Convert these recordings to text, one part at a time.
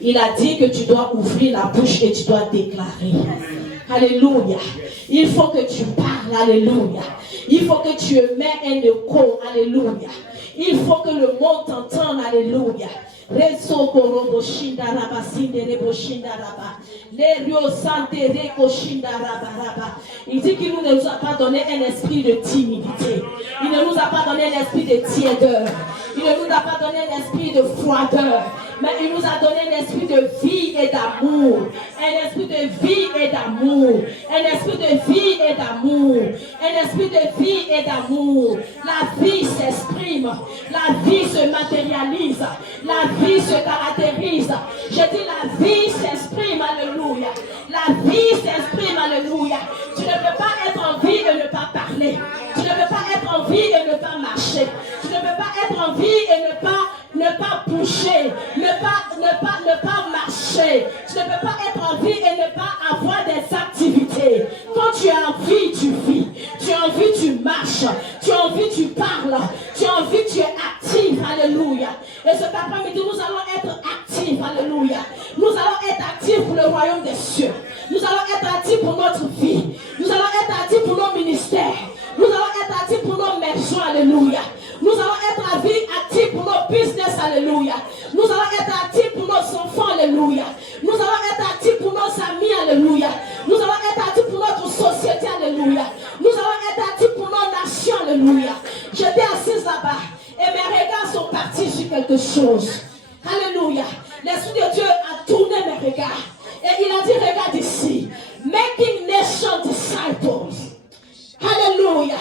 Il a dit que tu dois ouvrir la bouche et tu dois déclarer. Alléluia. Il faut que tu parles. Alléluia. Il faut que tu mets un écho. Alléluia. Il faut que le monde t'entende. Alléluia. Il dit qu'il ne nous a pas donné un esprit de timidité. Il ne nous a pas donné un esprit de tiédeur. Il ne nous a pas donné un esprit de froideur. Mais il nous a donné un esprit de vie et d'amour. Un esprit de vie et d'amour. Un esprit de vie et d'amour. Un esprit de vie et d'amour. La vie s'exprime. La vie se matérialise. La vie se caractérise. Je dis la vie s'exprime. Alléluia. La vie s'exprime. Alléluia. Tu ne peux pas être en vie et ne pas parler. Tu ne peux pas être en vie et ne pas marcher. Tu ne peux pas être en vie et ne pas bouger, ne pas marcher. Tu ne peux pas être en vie et ne pas avoir des activités. Quand tu as envie, tu vis. Tu as envie, tu marches. Tu as envie, tu parles. Tu as envie, tu es actif. Alléluia. Et cet après-midi, nous allons être actifs. Alléluia. Nous allons être actifs pour le royaume des cieux. Nous allons être actifs pour notre vie. Nous allons être actifs pour nos ministères. Nous allons être actifs pour nos maisons. Alléluia. Nous allons être actifs pour nos business. Alléluia. Nous allons être actifs pour nos enfants. Alléluia. Nous allons être actifs pour nos amis. Alléluia. Nous allons être actifs pour notre société. Alléluia. Nous allons être actifs pour nos nations. Alléluia. J'étais assise là-bas et mes regards sont partis sur quelque chose. Alléluia. L'Esprit de Dieu a tourné mes regards. Et il a dit, regarde ici. Making nation disciples. Alléluia.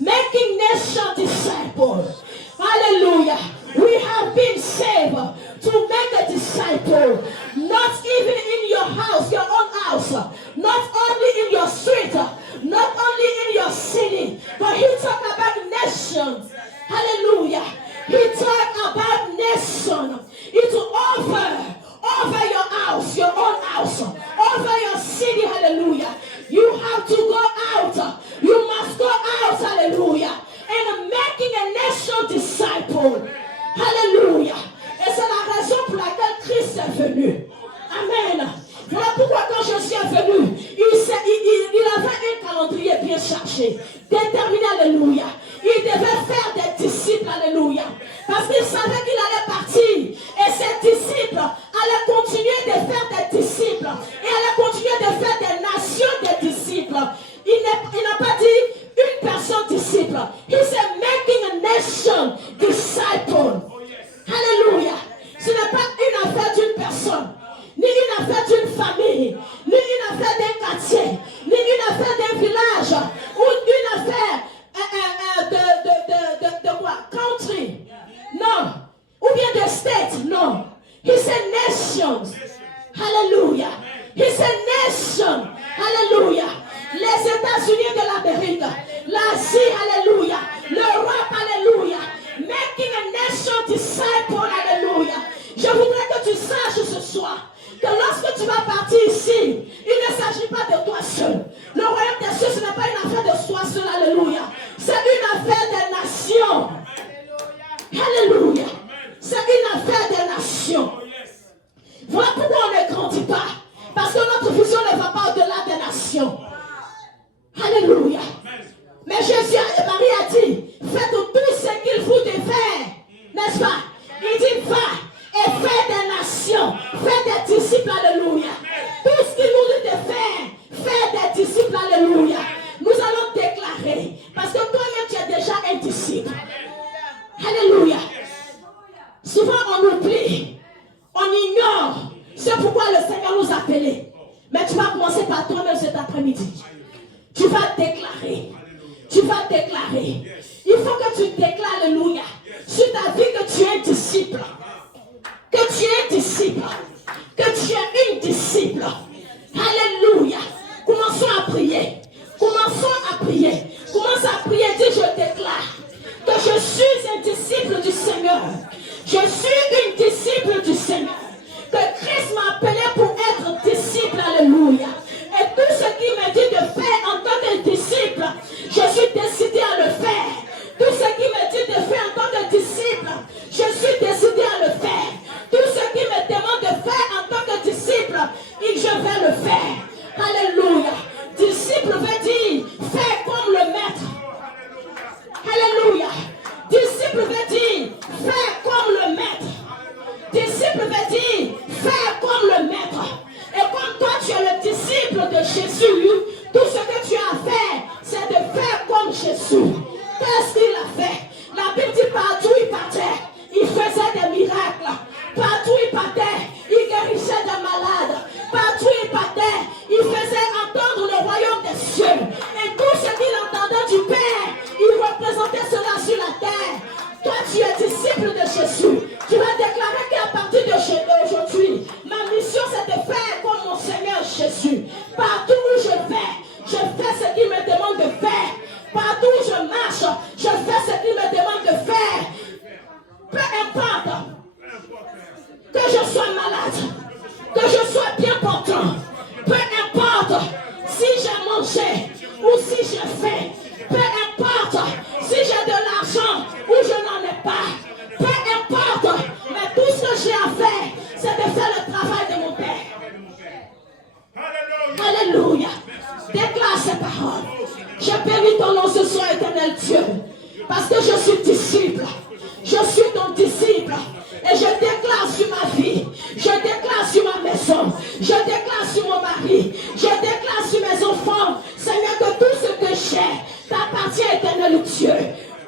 Making nation disciples. Hallelujah. We have been saved to make a disciple. Not even in your house, your own house. Not only in your street. Not only in your city. But he talked about nations. Hallelujah. He talked about nations. It's over your house, your own house. Over your city. Hallelujah. You have to go out. You must go out. Hallelujah. And making a nation disciple. Hallelujah. Et c'est la raison pour laquelle Christ est venu. Amen. Voilà pourquoi quand Jésus est venu, il avait un calendrier bien chargé, déterminé. Alléluia. Il devait faire des disciples. Alléluia. Parce qu'il savait qu'il allait partir. Et ses disciples allaient continuer de faire des disciples. Et allaient continuer de faire des nations des disciples. Il n'a pas dit une personne disciple. He said making a nation disciple. Alléluia. Ce n'est pas une affaire d'une personne, ni une affaire d'une famille, ni une affaire d'un quartier, ni une affaire d'un village, ou une affaire de quoi? Country. Non. Ou bien de state. Non. He said nations. Hallelujah. He said nation. Hallelujah. Les États-Unis de l'Amérique, l'Asie, alléluia, l'Europe, alléluia, making a nation disciple, alléluia. Je voudrais que tu saches ce soir que lorsque tu vas partir ici, il ne s'agit pas de toi seul. Le royaume des cieux, ce n'est pas une affaire de toi seul, alléluia. C'est une affaire des nations. Alléluia. C'est une affaire des nations. Voilà pourquoi on ne grandit pas. Parce que notre vision ne va pas au-delà des nations. Alléluia. Mais Jésus et Marie a dit, faites tout ce qu'il vous devez faire. N'est-ce pas? Il dit, va et fais des nations. Fais des disciples. Alléluia. Tout ce qu'il nous dit de faire, fais des disciples. Alléluia. Nous allons déclarer. Parce que toi-même, tu es déjà un disciple. Alléluia. Souvent, on oublie. On ignore. C'est pourquoi le Seigneur nous a appelés. Mais tu vas commencer par toi-même cet après-midi. Tu vas déclarer. Tu vas déclarer. Il faut que tu déclares, alléluia, sur ta vie que tu es disciple. Que tu es disciple. Que tu es une disciple. Alléluia. Commençons à prier. Commençons à prier. Commence à prier. Dis, je déclare que je suis un disciple du Seigneur. Je suis une disciple du Seigneur. Que Christ m'a appelé pour être disciple. Alléluia. Et tout ce qu'il m'a dit de faire en tant que disciple, je suis décidé à le faire. Tout ce qu'il m'a dit de faire en tant que disciple, je suis décidé à sois malade, que je sois bien portant, peu importe si j'ai mangé ou si j'ai faim, peu importe si j'ai de l'argent ou je n'en ai pas, peu importe, mais tout ce que j'ai à faire, c'est de faire le travail de mon Père. Alléluia. Déclare ces paroles. Je bénis ton nom ce soir, éternel Dieu, parce que je suis disciple. Je suis ton disciple. Et je déclare sur ma vie, je déclare sur ma maison, je déclare sur mon mari, je déclare sur mes enfants, Seigneur, que tout ce que j'ai t'appartient, éternel Dieu.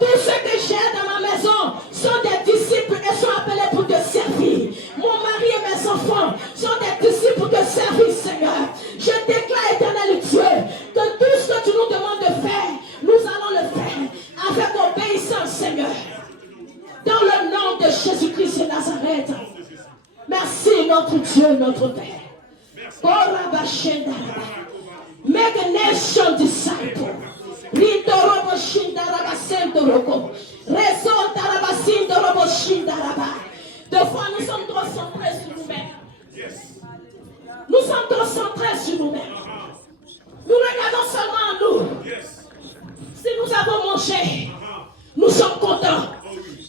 Tous ceux que j'ai dans ma maison sont des disciples et sont appelés pour te servir. Mon mari et mes enfants sont des disciples pour te servir, Seigneur. Je déclare, éternel Dieu, que tout ce que tu nous demandes de faire, nous allons le faire avec obéissance, Seigneur. Dans le nom de Jésus-Christ de Nazareth. Merci, notre Dieu, notre Père. Make a nation disciple. Deux fois, nous sommes trop centrés sur nous-mêmes. Nous sommes trop centrés sur nous-mêmes. Nous regardons seulement en nous. Si nous avons mangé, nous sommes contents.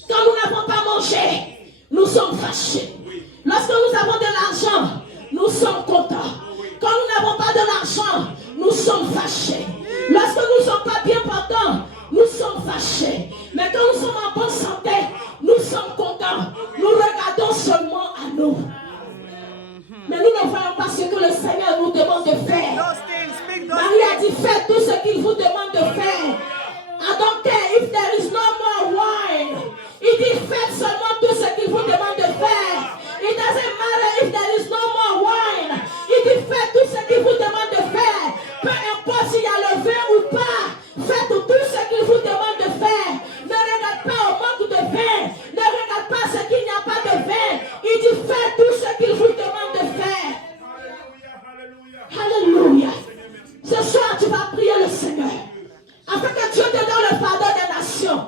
Quand nous n'avons pas mangé, nous sommes fâchés. Lorsque nous avons de l'argent, nous sommes contents. Quand nous n'avons pas de l'argent, nous sommes fâchés. Lorsque nous ne sommes pas bien portants, nous sommes fâchés. Mais quand nous sommes en bonne santé, nous sommes contents. Nous regardons seulement à nous. Mais nous ne voyons pas ce que le Seigneur nous demande de faire. Marie a dit, faites tout ce qu'il vous demande de faire. I don't care if there is no more wine. Il dit, faites seulement tout ce qu'il vous demande de faire. It doesn't matter if there is no more wine. Il dit, faites tout ce qu'il vous demande de faire. Peu importe s'il y a le vin ou pas. Faites tout ce qu'il vous demande de faire. Ne regarde pas au manque de vin. Ne regarde pas ce qu'il n'y a pas de vin. Il dit, faites tout ce qu'il vous demande de faire. Alléluia. Ce soir, tu vas prier le Seigneur. Afin que Dieu te donne le fardeau des nations.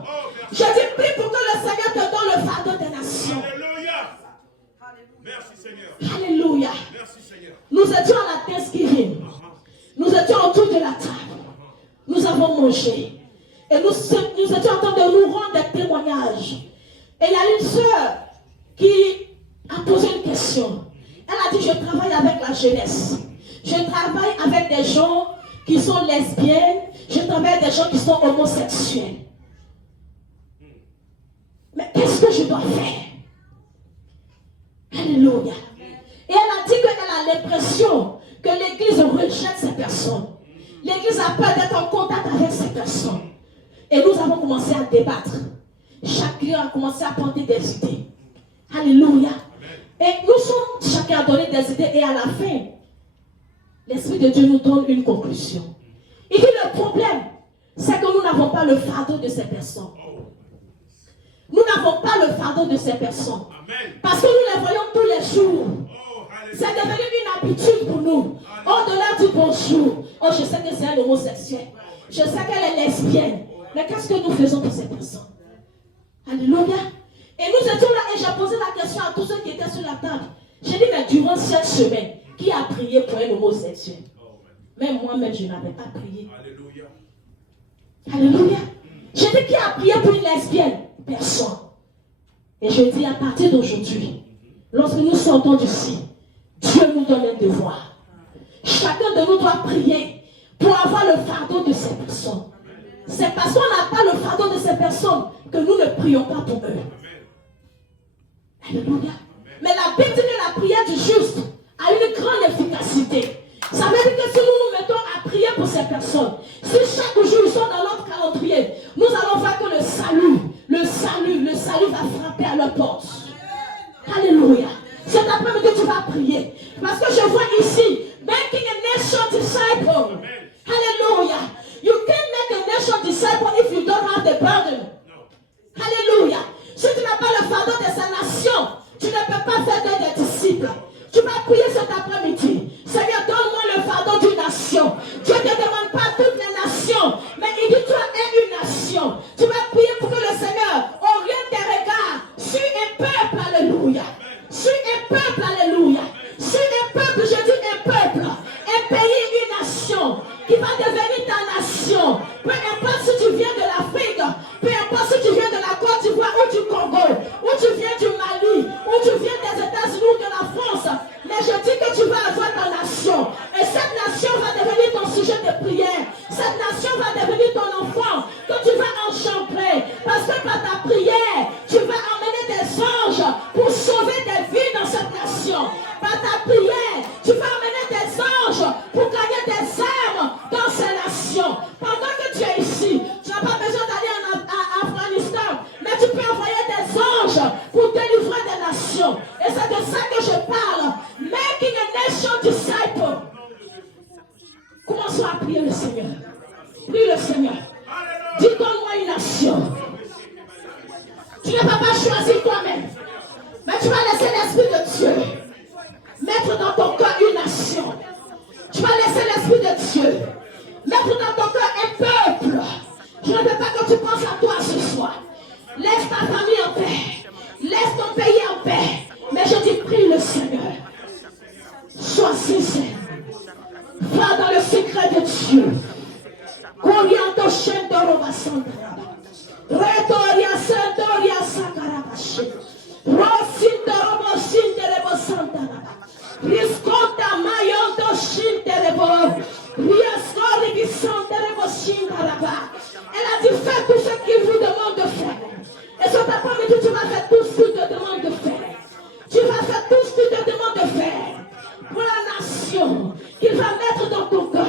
Je dis, prie pour que le Seigneur te donne le fardeau des nations. Alléluia. Merci Seigneur. Alléluia. Merci Seigneur. Nous étions à la Thanksgiving. Nous étions autour de la table. Nous avons mangé. Et nous étions en train de nous rendre des témoignages. Et il y a une sœur qui a posé une question. Elle a dit, je travaille avec la jeunesse. Je travaille avec des gens qui sont lesbiennes. Je travaille avec des gens qui sont homosexuels. Mais qu'est-ce que je dois faire? Alléluia. Et elle a dit qu'elle a l'impression que l'Église rejette ces personnes. L'Église a peur d'être en contact avec ces personnes. Et nous avons commencé à débattre. Chacun a commencé à porter des idées. Alléluia. Et nous sommes chacun à donner des idées. Et à la fin, l'Esprit de Dieu nous donne une conclusion. Il dit le problème, c'est que nous n'avons pas le fardeau de ces personnes. Nous n'avons pas le fardeau de ces personnes. Parce que nous les voyons tous les jours. C'est devenu une habitude pour nous. Au-delà du bonjour. Oh, je sais que c'est un homosexuel. Je sais qu'elle est lesbienne. Mais qu'est-ce que nous faisons pour ces personnes? Alléluia. Et nous étions là et j'ai posé la question à tous ceux qui étaient sur la table. J'ai dit, mais durant cette semaine, qui a prié pour un homosexuel? Même moi-même, je n'avais pas prié. Alléluia. Alléluia. J'ai dit, qui a prié pour une lesbienne? Personne. Et je dis, à partir d'aujourd'hui, lorsque nous sortons d'ici, Dieu nous donne un devoir. Chacun de nous doit prier pour avoir le fardeau de ces personnes. C'est parce qu'on n'a pas le fardeau de ces personnes que nous ne prions pas pour eux. Alléluia. Mais la Bible dit que la prière du juste a une grande efficacité. Ça veut dire que si nous nous mettons à prier pour ces personnes, si chaque jour ils sont dans notre calendrier, nous allons voir que le salut va frapper à leur porte. Alléluia. Cet après-midi, tu vas prier. Parce que je vois ici, making a nation disciple. Alléluia. You can't make a nation disciple if you don't have the burden. Alléluia. Si tu n'as pas le fardeau de sa nation, tu ne peux pas faire des disciples. Tu vas prier cet après-midi. Seigneur, donne-moi le fardeau d'une nation. Dieu ne te demande pas toutes les nations, mais il dit toi es une nation. Tu vas prier pour que le Seigneur oriente tes regards sur un peuple. Alléluia. Sur un peuple, alléluia. Si un peuple, je dis un peuple, un pays, une nation, qui va devenir ta nation, peu importe si tu viens de l'Afrique, peu importe si tu viens de la Côte d'Ivoire ou du Congo, ou tu viens du Mali, ou tu viens des États-Unis ou de la France, mais je dis que tu vas avoir ta nation, et cette nation va devenir ton sujet de prière, cette nation va devenir ton enfant, que tu vas engendrer, parce que par ta prière, tu vas emmener des anges pour sauver des vies dans cette nation. Par ta prière, tu vas emmener des anges pour gagner des âmes dans ces nations. Pendant que tu es ici, tu n'as pas besoin d'aller en Afghanistan, mais tu peux envoyer des anges pour délivrer des nations. Et c'est de ça que je parle. Making a nation disciple. Commençons à prier le Seigneur. Prie le Seigneur. Dis, donne-moi une nation. Tu ne vas pas choisir toi-même, mais tu vas laisser l'Esprit de Dieu mettre dans ton cœur une nation. Tu vas laisser l'Esprit de Dieu mettre dans ton cœur un peuple. Je ne veux pas que tu penses à toi ce soir. Laisse ta famille en paix. Laisse ton pays en paix. Mais je dis, prie le Seigneur. Sois sincère. Va dans le secret de Dieu. Coriando Shendoro Basandra. Retoria Sandoria Sakarabashi. Rosindoro Bosindere Bosandara. Risconta Mayondo Shinderebo. Riascori Bisandere Boshindaraba. Elle a dit, fais tout ce qu'il vous demande de faire. Et cet après-midi, tu vas faire tout ce qu'il te demande de faire. Tu vas faire tout ce qu'il te demande de faire. Pour la nation qu'il va mettre dans ton cœur.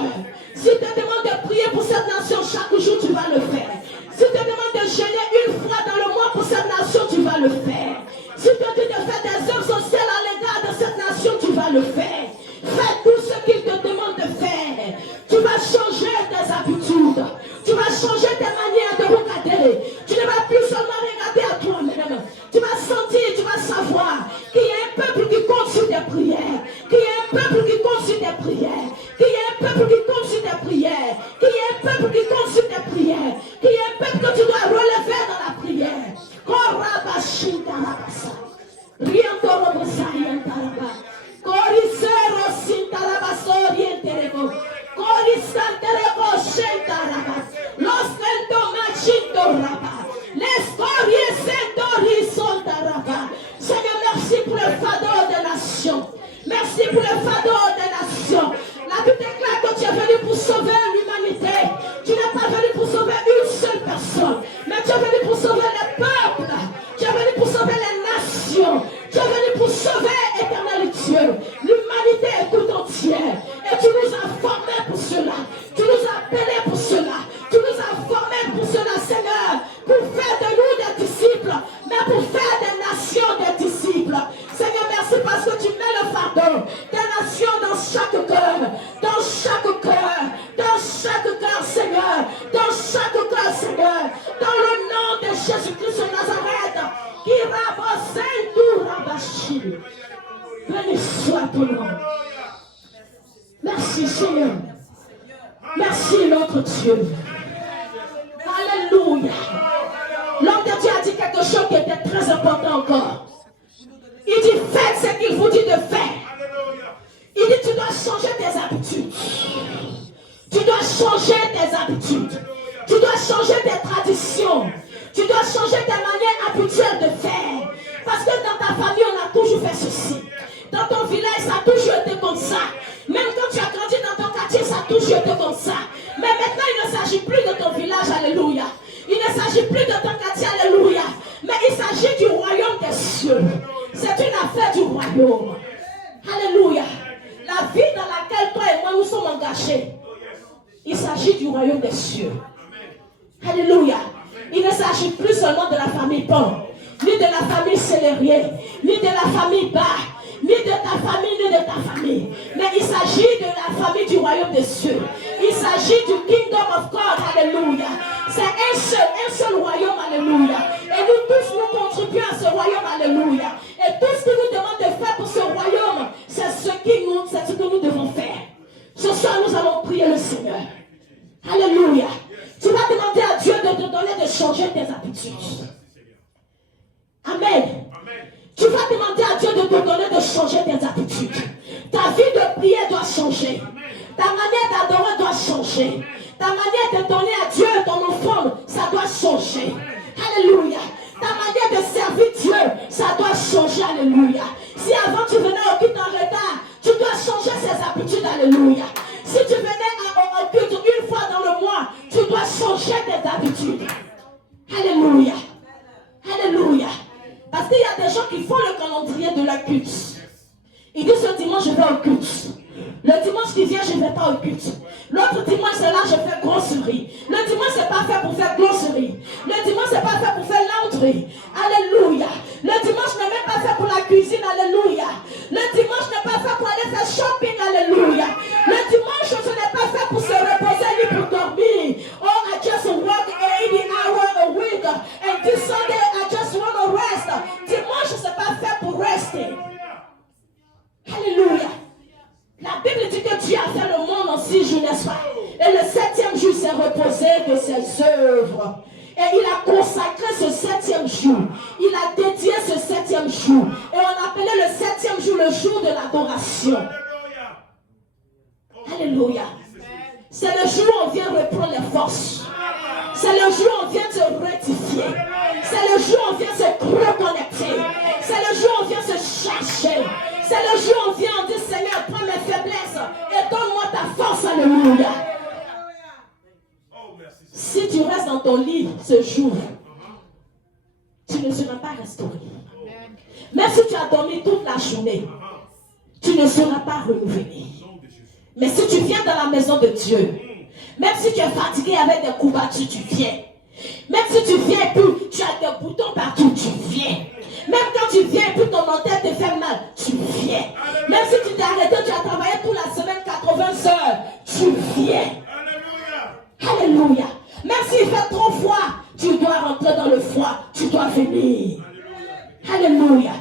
S'il te demande de prier pour cette nation chaque jour, tu vas le faire. S'il te demande de jeûner une fois dans le mois pour cette nation, tu vas le faire. S'il te dit de faire des œuvres sociales à l'égard de cette nation, tu vas le faire. Fais tout ce qu'il te demande de faire. Tu vas changer tes habitudes. Tu vas changer tes manières de regarder. Tu ne vas plus seulement regarder à toi-même. Tu vas sentir, tu vas savoir qu'il y a un peuple qui compte sur tes prières. Qu'il y a un peuple qui compte sur tes prières. Qu'il y a un peuple qui compte sur tes prières. Qu'il y a un peuple qui compte sur tes prières. Qu'il y a un peuple que tu dois relever dans la prière. Seigneur, merci pour le fardeau des nations. Merci pour le fardeau des nations. La Bible déclare que tu es venu pour sauver l'humanité. Tu n'es pas venu pour sauver une seule personne, mais tu es venu pour sauver les peuples. Tu es venu pour sauver les nations. Tu es venu pour sauver, éternel Dieu, l'humanité tout entière. Et tu nous as formés pour cela. Tu nous as appelés pour cela. Tu nous as formés pour cela, Seigneur, pour faire de nous des disciples, mais pour faire des nations des disciples. Seigneur, merci parce que tu mets le fardeau des nations dans chaque cœur, dans chaque cœur, dans chaque cœur, Seigneur, dans chaque cœur, Seigneur, dans le nom de Jésus-Christ de Nazareth, qui rabasse tout rabashi. Béni soit ton nom. Merci, Seigneur. Merci, notre Dieu. Alléluia. L'homme de Dieu a dit quelque chose qui était très important encore. Il dit, faites ce qu'il vous dit de faire. Il dit, tu dois changer tes habitudes. Tu dois changer tes habitudes. Tu dois changer tes traditions. Tu dois changer tes manières habituelles de faire. Parce que dans ta famille, on a toujours fait ceci. Dans ton village, ça a toujours été comme ça. Même quand tu as grandi dans ton quartier, ça a toujours été comme ça. Mais maintenant, il ne s'agit plus de ton village, alléluia. Il ne s'agit plus de ton quartier, alléluia. Mais il s'agit du royaume des cieux. C'est une affaire du royaume. Alléluia. La vie dans laquelle toi et moi nous sommes engagés, il s'agit du royaume des cieux. Alléluia. Il ne s'agit plus seulement de la famille Pan, ni de la famille Célérien, ni de la famille Bas, ni de ta famille, ni de ta famille. Mais il s'agit de la famille du royaume des cieux. Il s'agit du kingdom of God. Alléluia. C'est un seul royaume. Alléluia. Et nous tous, nous contribuons à ce royaume. Alléluia. Et tout ce qu'il nous demande de faire pour ce royaume, c'est ce que nous devons faire. Ce soir, nous allons prier le Seigneur. Alléluia. Tu vas demander à Dieu de te donner de changer tes habitudes. Amen. Tu vas demander à Dieu de te donner de changer changer. Ta manière de donner à Dieu ton offrande, ça doit changer. Alléluia. Ta manière de servir Dieu, ça doit changer. Alléluia. Si avant tu venais au culte en retard, tu dois changer ses habitudes. Alléluia. Si tu venais au culte une fois dans le mois, tu dois changer tes habitudes. Alléluia. Alléluia. Parce qu'il y a des gens qui font le calendrier de la culte. Ils disent ce dimanche je vais au culte. Le dimanche qui vient je ne vais pas au culte. L'autre dimanche c'est là je fais grosserie. Le dimanche c'est pas fait pour faire grosserie. Le dimanche c'est pas fait pour faire laundry. Alléluia. Le dimanche n'est même pas fait pour la cuisine. Alléluia. Le dimanche n'est pas fait pour aller faire shopping. Alléluia. Le dimanche ce n'est pas fait pour se reposer ni pour dormir. Oh, I just work 80 hours a week and this Sunday I just want to rest. Dimanche c'est pas fait pour rester. Alléluia. La Bible dit que Dieu a fait le monde en 6 jours, n'est-ce pas? Et le 7e jour s'est reposé de ses œuvres. Et il a consacré ce 7e jour. Il a dédié ce 7e jour. Et on appelait le 7e jour le jour de l'adoration. Alléluia. C'est le jour où on vient reprendre les forces. C'est le jour où on vient se rectifier. C'est le jour où on vient se reconnecter. C'est le jour où on vient se chercher. C'est le jour où on vient, on dit Seigneur, prends mes faiblesses et donne-moi ta force. Alléluia. Si tu restes dans ton lit ce jour, tu ne seras pas restauré. Même si tu as dormi toute la journée, tu ne seras pas renouvelé. Mais si tu viens dans la maison de Dieu, même si tu es fatigué avec des courbatures, tu viens. Même si tu viens et puis tu as des boutons partout, tu viens. Même quand tu viens et puis ton mental te fait mal, tu viens. Même si tu t'es arrêté, tu as travaillé toute la semaine 80 heures, tu viens. Alléluia. Même s'il fait trop froid, tu dois rentrer dans le froid, tu dois venir. Alléluia.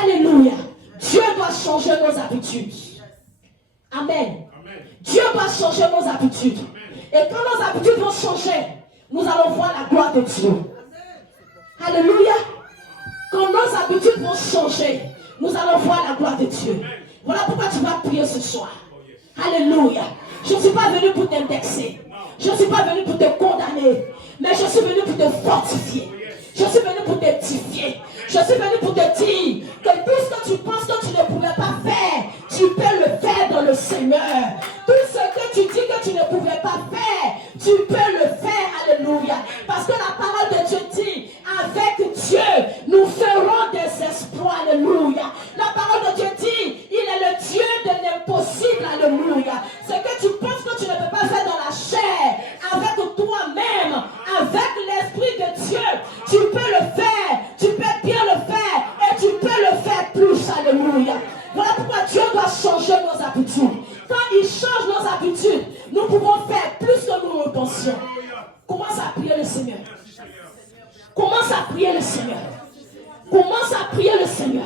Alléluia. Dieu doit changer nos habitudes. Amen. Dieu doit changer nos habitudes. Et quand nos habitudes vont changer, nous allons voir la gloire de Dieu. Alléluia. Quand nos habitudes vont changer, nous allons voir la gloire de Dieu. Voilà pourquoi tu vas prier ce soir. Alléluia. Je ne suis pas venu pour t'indexer. Je ne suis pas venu pour te condamner. Mais je suis venu pour te fortifier. Je suis venu pour t'édifier. Je suis venu pour te dire que tout ce que tu penses que tu ne pouvais pas faire, tu peux le faire dans le Seigneur. Tout ce que tu dis que tu ne pouvais pas faire, tu peux le faire. Alléluia. Parce que la parole de Dieu dit, avec Dieu, nous ferons des exploits. Alléluia. La parole de Dieu dit, il est le Dieu de l'impossible. Alléluia. Ce que tu penses que tu ne peux pas faire dans la chair, avec toi-même, avec l'Esprit de Dieu, tu peux le faire. Tu peux bien le faire et tu peux le faire plus. Alléluia. Voilà pourquoi Dieu doit changer nos habitudes. Quand il change nos habitudes, nous pouvons faire plus que nous le pensions. Commence à prier le Seigneur. Commence à prier le Seigneur. Commence à prier le Seigneur.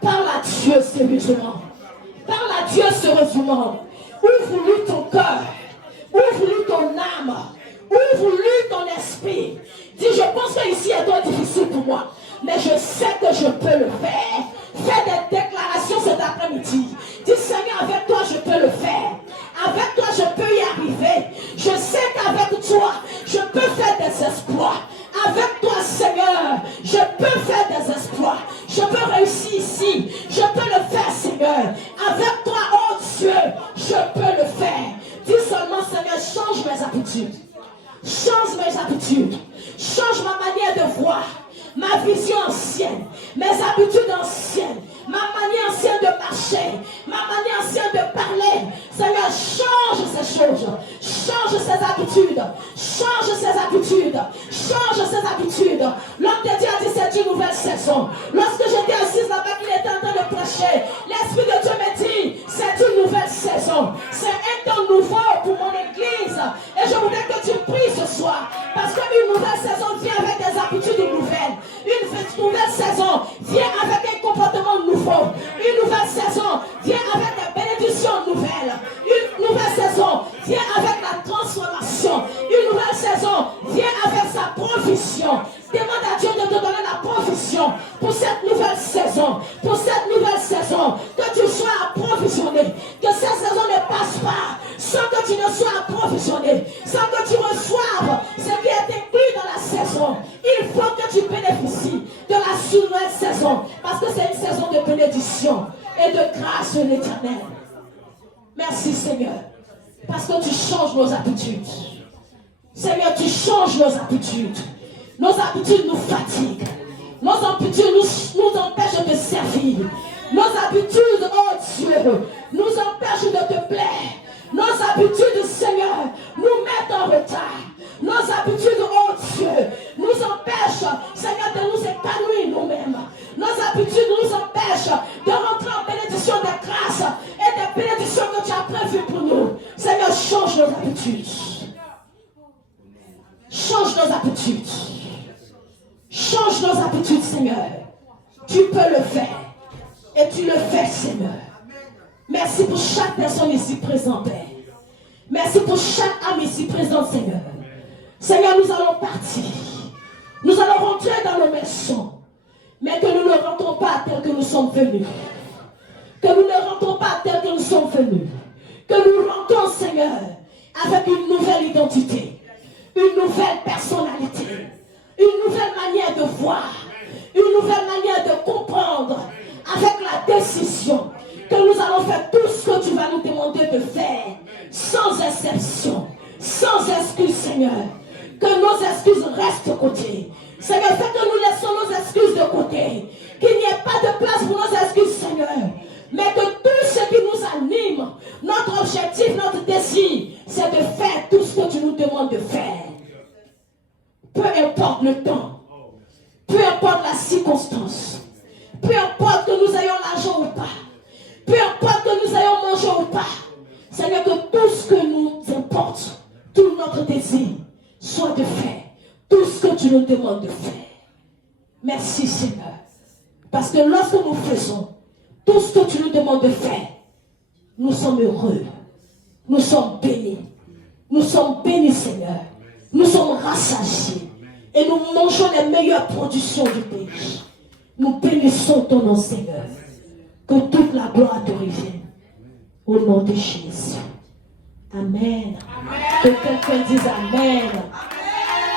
Parle à Dieu sérieusement. Parle à Dieu sérieusement. Ouvre-lui ton cœur. Ouvre-lui ton âme. Ouvre-lui ton esprit. Dis, je pense que ici est trop difficile pour moi. Mais je sais que je peux le faire. Fais des déclarations cet après-midi. Dis, Seigneur, avec toi, je peux le faire. Avec toi, je peux y arriver. Je sais qu'avec toi, je peux faire des exploits. Avec toi, Seigneur, je peux faire des exploits. Je peux réussir ici. Je peux le faire, Seigneur. Avec toi, oh Dieu, je peux le faire. Dis seulement, Seigneur, change mes habitudes. Change mes habitudes. Change ma manière de voir. Ma vision ancienne. Mes habitudes anciennes. Ma manière ancienne de marcher. Ma manière ancienne de parler. Seigneur, change ces choses. Change ces habitudes. Change ces habitudes. Change ces habitudes. L'homme de Dieu a dit c'est une nouvelle saison. Lorsque j'étais assise là-bas, il était en train de prêcher. L'Esprit de Dieu me dit c'est une nouvelle saison. C'est un temps nouveau pour mon église. Et je voudrais que tu pries ce soir. Parce qu'une nouvelle saison vient avec des habitudes nouvelles. Une nouvelle saison vient avec un comportement nouveau. Une nouvelle saison vient avec des bénédictions nouvelles. Une nouvelle saison vient avec la transformation. Une nouvelle saison vient avec sa provision. Demande à Dieu de te donner la provision pour cette nouvelle saison. Pour cette nouvelle saison, que tu sois approvisionné. Que cette saison ne passe pas sans que tu ne saisons de bénédiction et de grâce de l'Éternel. Merci Seigneur, parce que tu changes nos habitudes. Seigneur, tu changes nos habitudes. Nos habitudes nous fatiguent. Nos habitudes nous empêchent de te servir. Nos habitudes, oh Dieu, nous empêchent de te plaire. Nos habitudes, Seigneur, nous mettent en retard. Nos habitudes, oh Dieu, nous empêchent, Seigneur, de nous épanouir nous-mêmes. Nos habitudes nous empêchent de rentrer en bénédiction de grâce et des bénédictions que tu as prévues pour nous. Seigneur, change nos habitudes. Change nos habitudes. Change nos habitudes, Seigneur. Tu peux le faire. Et tu le fais, Seigneur. Merci pour chaque personne ici présente, Père. Merci pour chaque âme ici présente, Seigneur. Seigneur, nous allons partir. Nous allons rentrer dans nos maisons. Mais que nous ne rentrons pas tel que nous sommes venus. Que nous ne rentrons pas tel que nous sommes venus. Que nous rentrons, Seigneur, avec une nouvelle identité. Une nouvelle personnalité. Une nouvelle manière de voir. Une nouvelle manière de comprendre. Avec la décision que nous allons faire tout ce que tu vas nous demander de faire. Sans exception. Sans excuse, Seigneur. Que nos excuses restent de côté. Seigneur, fais que nous laissons nos excuses de côté. Qu'il n'y ait pas de place pour nos excuses, Seigneur. Mais que tout ce qui nous anime, notre objectif, notre désir, c'est de faire tout ce que tu nous demandes de faire. Peu importe le temps. Peu importe la circonstance. Peu importe que nous ayons l'argent ou pas. Peu importe que nous ayons mangé ou pas. Seigneur, que tout ce que nous importe, tout notre désir, soit de faire tout ce que tu nous demandes de faire. Merci Seigneur. Parce que lorsque nous faisons tout ce que tu nous demandes de faire, nous sommes heureux. Nous sommes bénis. Nous sommes bénis, Seigneur. Nous sommes rassasiés. Et nous mangeons les meilleures productions du pays. Nous bénissons ton nom, Seigneur. Que toute la gloire te revienne. Au nom de Jésus. Amen. Que quelqu'un dise Amen.